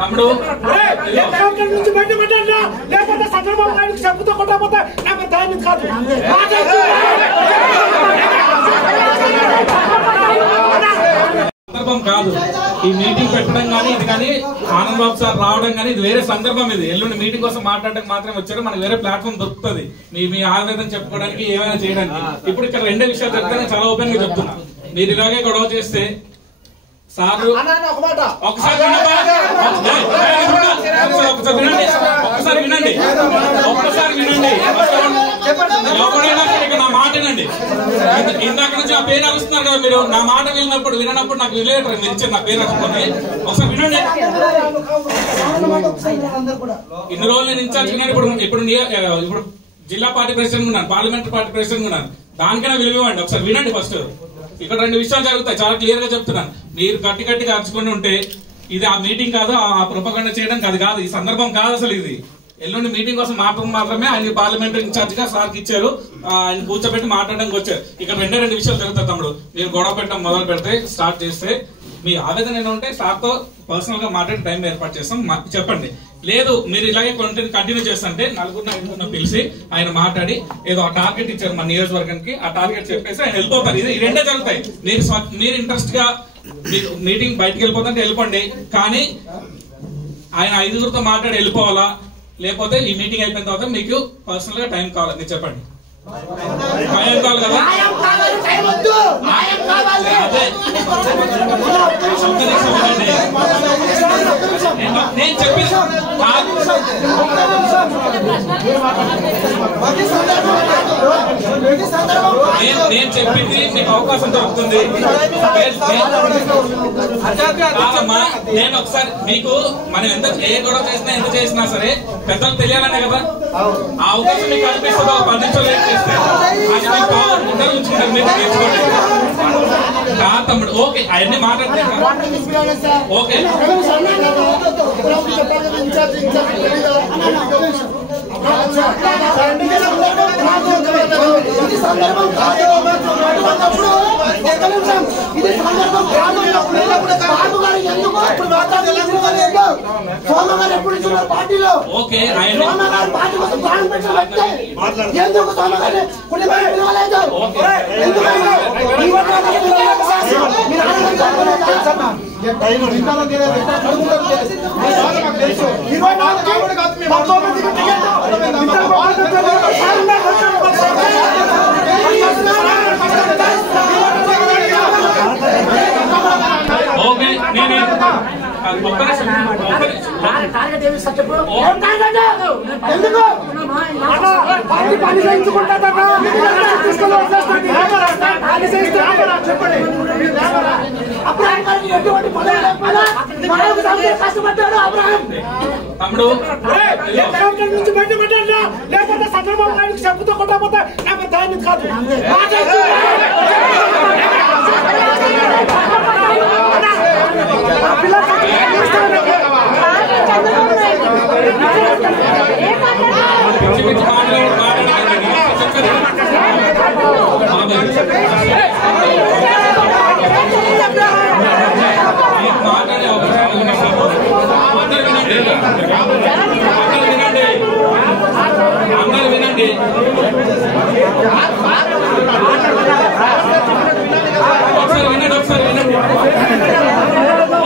తమ్ముడు నుంచి బయటపడ్డా లేకపోతే చంద్రబాబు నాయుడు చెప్పుతో కొట్టకపోతే నాకు ధైర్యం కాదు. సందర్భం కాదు ఈ మీటింగ్ పెట్టడం కానీ ఇది కానీ ఆనంద్ బాబు సార్ రావడం కానీ ఇది వేరే సందర్భం. ఇది ఎల్లుండి మీటింగ్ కోసం మాట్లాడడానికి మాత్రమే వచ్చారు. మనకి వేరే ప్లాట్ఫామ్ దొరుకుతుంది మీ ఆవేదన చెప్పుకోవడానికి ఏమైనా చేయడానికి. ఇప్పుడు ఇక్కడ రెండే విషయాలు చెప్తే చాలా ఓపెన్ గా చెప్తున్నా. మీరు ఇలాగే గొడవ చేస్తే సారు ఒకసారి వినండి ఎవరైనా ఇక్కడ నా మాట వినండి. ఇందాక నుంచి నా పేరు అరుస్తున్నారు కదా మీరు. నా మాట విన్నప్పుడు వినప్పుడు నాకు విలేటర్ మీరు ఇచ్చారు నా పేరు అరుచుకొని. ఒకసారి వినండి. ఇన్ని రోజులు నేను ఇన్ఛార్జ్ విన్నాను. ఇప్పుడు జిల్లా పార్టీ ప్రెసిడెంట్ ఉన్నాను, పార్లమెంటరీ పార్టీ ప్రెసిడెంట్ ఉన్నాను. దానికైనా విలువ ఇవ్వండి. ఒకసారి వినండి. ఫస్ట్ ఇక్కడ రెండు విషయాలు జరుగుతాయి. చాలా క్లియర్ గా చెప్తున్నాను. మీరు గట్టిగా అరుచుకొని ఉంటే ఇది ఆ మీటింగ్ కాదు, ఆ ప్రొపగండ చేయడానికి అది కాదు, ఈ సందర్భం కాదు అసలు. ఇది ఎల్లుండి మీటింగ్ కోసం మాత్రమే ఆయన పార్లమెంటరీ ఇన్ఛార్జ్ గా సార్కి ఇచ్చారు. ఆయన కూర్చోబెట్టి మాట్లాడడానికి వచ్చారు. ఇక్కడ రెండు విషయాలు జరుగుతాయి తమ్ముడు. మీరు గొడవ పెట్టడం మొదలు పెడితే స్టార్ట్ చేస్తే మీ ఆవేదన ఏమైనా ఉంటే సార్తో పర్సనల్ గా మాట్లాడి టైం ఏర్పాటు చేస్తాం. చెప్పండి. లేదు మీరు ఇలాగే కంటిన్యూ చేస్తుంటే నలుగురిని పిలిచి ఆయన మాట్లాడి ఏదో ఆ టార్గెట్ ఇచ్చారు మన నియోజకవర్గానికి, ఆ టార్గెట్ చెప్పేసి ఆయన వెళ్ళిపోతారు. ఇది రెండే జరుగుతాయి. మీరు ఇంట్రెస్ట్ గా మీటింగ్ బయటకు వెళ్ళిపోతుంటే వెళ్ళిపోండి. కానీ ఆయన 5గురితో మాట్లాడి వెళ్ళిపోవాలా, లేకపోతే ఈ మీటింగ్ అయిపోయిన తర్వాత మీకు పర్సనల్ గా టైం కావాలి. మీరు చెప్పండి. టైం కావాలి కదా. నేను చెప్పింది మీకు అవకాశం దొరుకుతుంది. నేను ఒకసారి మీకు మనం ఎంత ఏ గొడవ చేసినా ఎంత చేసినా సరే పెద్దలు తెలియాలనే కదా ఆ అవకాశం మీకు కనిపిస్తుంది. 10 నిమిషాలు లేట్ చేస్తే ఉంచుకుంటారు. మీరు నేర్చుకోండి తమ్ముడు. ఓకే అవన్నీ మాట్లాడుతున్నారు. ఓకే ఓకే ఓకే నేను తమ్ముడు నుంచి బయటపడ్డా లేకపోతే చంద్రబాబు నాయుడు చెప్పుతో కొట్టకపోతే నాకు ధైర్యం కాదు. అందరూ వినండి.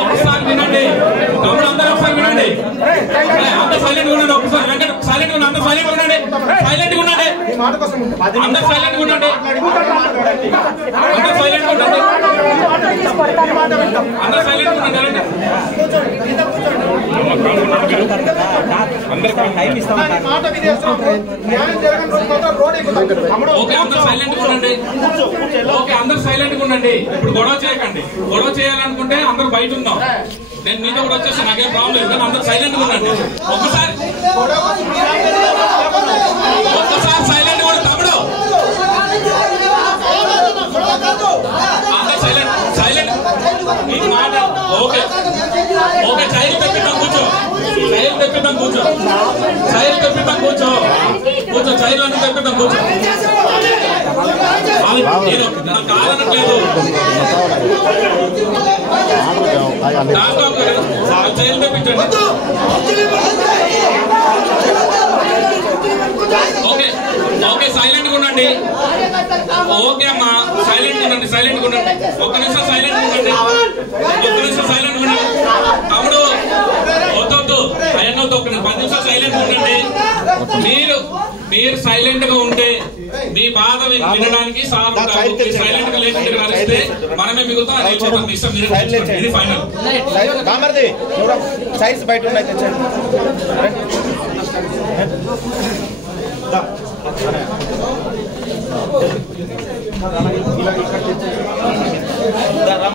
ఒకసారి వినండి. తమ్ముడు అందరూ ఒకసారి వినండి. అందరూ సైలెంట్ ఉండండి. ఒకసారి వెంకట సైలెంట్ ఉండండి. అందరూ సైలెంట్ ఉండండి. సైలెంట్ ఉండండి. అందరూ సైలెంట్ ఉండండి. అందరూ సైలెంట్ ఉండండి. అందరూ సైలెంట్ ఉండండి. ఓకే అందరూ సైలెంట్ ఉండండి. ఓకే అందరూ సైలెంట్ ఉండండి. ఇప్పుడు గొడవ చేయకండి. గొడవ చేయాలనుకుంటే అందరూ బయట ఉందాం. నేను మీతో కూడా వచ్చేసి నాకేం ప్రాబ్లం లేదు. కానీ అందరూ సైలెంట్ ఉండండి. ఒక్కసారి సైలెంట్ కూడా తమ్ముడు. అందరూ సైలెంట్ మాట. ఓకే ఓకే చైలు తెప్పిద్దాం. కూర్చో చైలు అన్ని తెప్పిద్దాం. కూర్చో కాదనట్లేదు. జైలు తెప్పించండి. ఓకే ఓకే సైలెంట్ గా ఉండండి. ఓకే అమ్మా సైలెంట్ ఉండండి, సైలెంట్ ఉండండి. ఒక్క నిమిషం సైలెంట్ ఉండండి, ఒక్క నిమిషం సైలెంట్ ఉండండి. తమ్ముడు వద్దొద్దు అయ్యన్న వద్దు, ఒక్క 10 నిమిషాలు సైలెంట్ ఉండండి. మీరు సైలెంట్ గా ఉంటే మీ బాధ వినడానికి సైలెంట్ గా లేకుండా నడిస్తే మనమే మిగులుతాం. అది చూద్దాం, మీ ఇష్టం, ఇది ఫైనల్. సైజ్ బయట ఉన్నాయి.